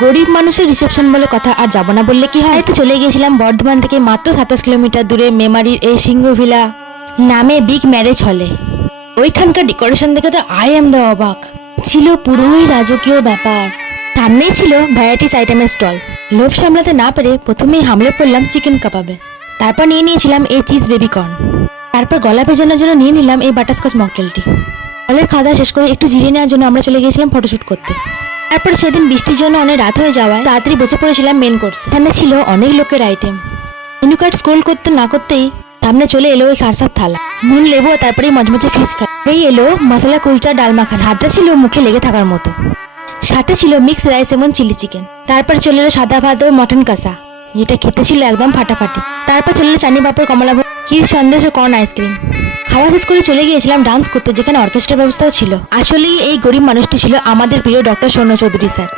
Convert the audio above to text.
গরিব মানুষের রিসেপশন বলে কথা, আর যাবো না বললে কি হয়। তো চলে গিয়েছিলাম বর্ধমান থেকে মাত্র 27 কিলোমিটার দূরে মেমারির এই সিংহ ভিলা নামে বিগ ম্যারেজ হলে। ওইখানকার ডেকোরেশন দেখে তো আই এম দ্য অবাক, ছিল পুরোই রাজকীয় ব্যাপার। সামনেই ছিল ভ্যারাইটিস আইটেমের স্টল। লোভ সামলাতে না পেরে প্রথমেই হামলে পড়লাম চিকেন কাবাবে। তারপর নিয়ে নিয়েছিলাম এই চিজ বেবি কর্ন। তারপর গলা ভেজানোর জন্য নিয়ে নিলাম এই বাটারস্কচ মকটেলটি। ফলের খাওয়া দাওয়া শেষ করে একটু জিরিয়ে নেওয়ার জন্য আমরা চলে গিয়েছিলাম ফটোশুট করতে। তারপর সেদিন বৃষ্টির জন্য অনেক রাত হয়ে যাওয়ায় তাড়াতাড়ি বসে পড়েছিলাম মেন কোর্সে। এখানে ছিল অনেক লোকের আইটেম। মেনু কার্ড স্ক্রোল করতে না করতেই সামনে চলে এলো ওই খাসার থালা, নুন লেবু, তারপরে মজমজে ফিশ ফ্রাই। এই এলো মশলা কুলচা ডাল মাখা, স্বাদটা ছিল মুখে লেগে থাকার মতো। সাথে ছিল মিক্স রাইস এবং চিলি চিকেন। তারপর চলে এলো সাদা ভাত ও মটন কষা, যেটা খেতে ছিল একদম ফাটাফাটি। তারপর চলে এলো চাটনি পাঁপড়, কমলাভোগ, ক্ষীর, সন্দেশ ও কর্ন আইসক্রিম। খাওয়া শেষ করে চলে গিয়েছিলাম ডান্স করতে, যেখানে অর্কেস্ট্রার ব্যবস্থাও ছিল। আসলেই এই গরিব মানুষটি ছিল আমাদের প্রিয় ডক্টর সৌম্য চৌধুরী স্যার।